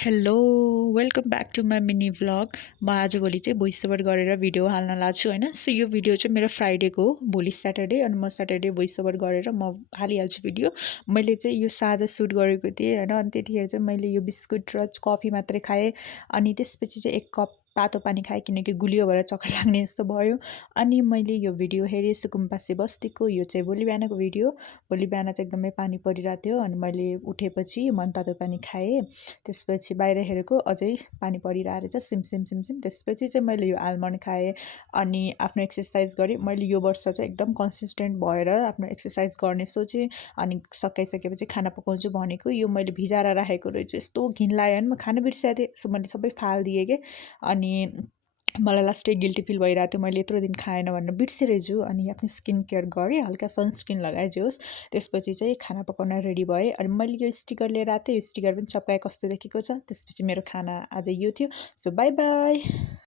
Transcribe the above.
Hello welcome back to my mini vlog. म आजभोलि चाहिँ भोइस ओभर गरेर भिडियो हाल्न लाग्छु होइन। सो यो भिडियो चाहिँ मेरो फ्राइडेको हो, भोलि स्याटरडे, अनि म स्याटरडे भोइस ओभर गरेर म हालिहाल्छु भिडियो। मैले चाहिँ यो साँझ सुट गरेको थिएँ होइन, अनि त्यतिखेर चाहिँ मैले यो बिस्कुट र कफी मात्रै खाएँ। अनि त्यसपछि चाहिँ 1 कप तातो पानी खाएँ किनकि गुलियो भएर चक्कर लाग्ने जस्तो भयो। अनि मैले यो भिडियो हेरेँ सुकुम्बासी बस्तीको। यो चाहिँ भोलि बिहानको भिडियो। भोलि बिहान चाहिँ एकदमै पानी परिरहेको थियो अनि मैले उठेपछि मनतातो पानी खाएँ। त्यसपछि बाहिर हेरेको अझै पानी परिरहेको रहेछ सिमसिम। त्यसपछि चाहिँ मैले यो आलमन्ड खाएँ अनि आफ्नो एक्सर्साइज गरेँ। मैले यो वर्ष चाहिँ एकदम कन्सिस्टेन्ट भएर आफ्नो एक्सर्साइज गर्ने सोचेँ। अनि सकाइसकेपछि खाना पकाउँछु भनेको यो मैले भिजाएर राखेको रहेछु। यस्तो घिन लाग्यो भने म खान बिर्सेको थिएँ, सो मैले सबै फालिदिएँ के। अनि मलाई लास्टै गिल्टी फिल भइरहेको थियो, मैले यत्रो दिन खाएन भनेर बिर्सिरहेछु। अनि आफ्नो स्किन केयर गरेँ, हल्का सनस्क्रिन लगाएँ जे होस्। त्यसपछि चाहिँ खाना पकाउन रेडी भएँ। अनि मैले यो स्टिकर लिएर आएको थिएँ, यो स्टिकर पनि चप्काए कस्तो देखेको छ। त्यसपछि मेरो खाना आज यो थियो। So by by.